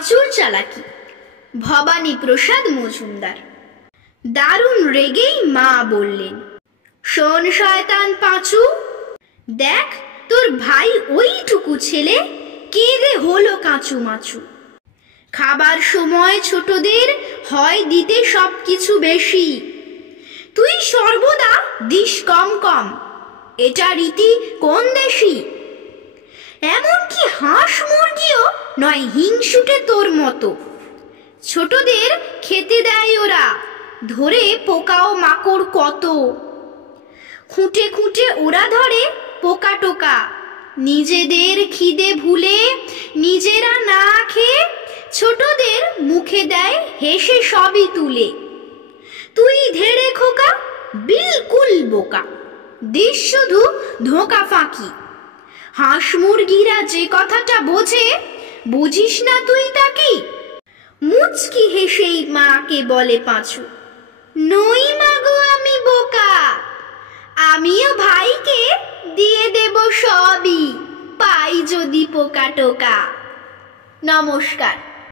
পাঁচুর চালাকি। ভবানী প্রসাদ মজুমদার। দারুণ রেগেই মা বললেন, শোন শয়তান পাঁচু, দেখ তোর ভাই ওইটুকু ছেলে কেঁদে হলো কাঁচু মাচু। খাবার সময় ছোটদের হয় দিতে সব কিছু বেশি, তুই সর্বদা দিস কম কম, এটা রীতি কোন দেশি? এমনকি হাঁস মুরগিও নয় হিংসুটে তোর মতো, ছোটদের খেতে দেয় ওরা ধরে পোকাও মাকড় কত। খুঁটে খুঁটে ওরা ধরে পোকা টোকা, নিজেদের খিদে ভুলে নিজেরা না খেয়ে ছোটদের মুখে দেয় হেসে সবই তুলে। তুই ধেড়ে খোকা বিলকুল বোকা, দিস শুধু ধোঁকা ফাঁকি। হাঁস মুরগিরা যে কথাটা বোঝে বুঝিস না তুই তা কি? মুচকি হেসেই মাকে বলে পাঁচু, নই মাগো আমি বোকা, আমিও ভাইকে দিয়ে দেব সবই, পাই যদি পোকা টোকা। নমস্কার।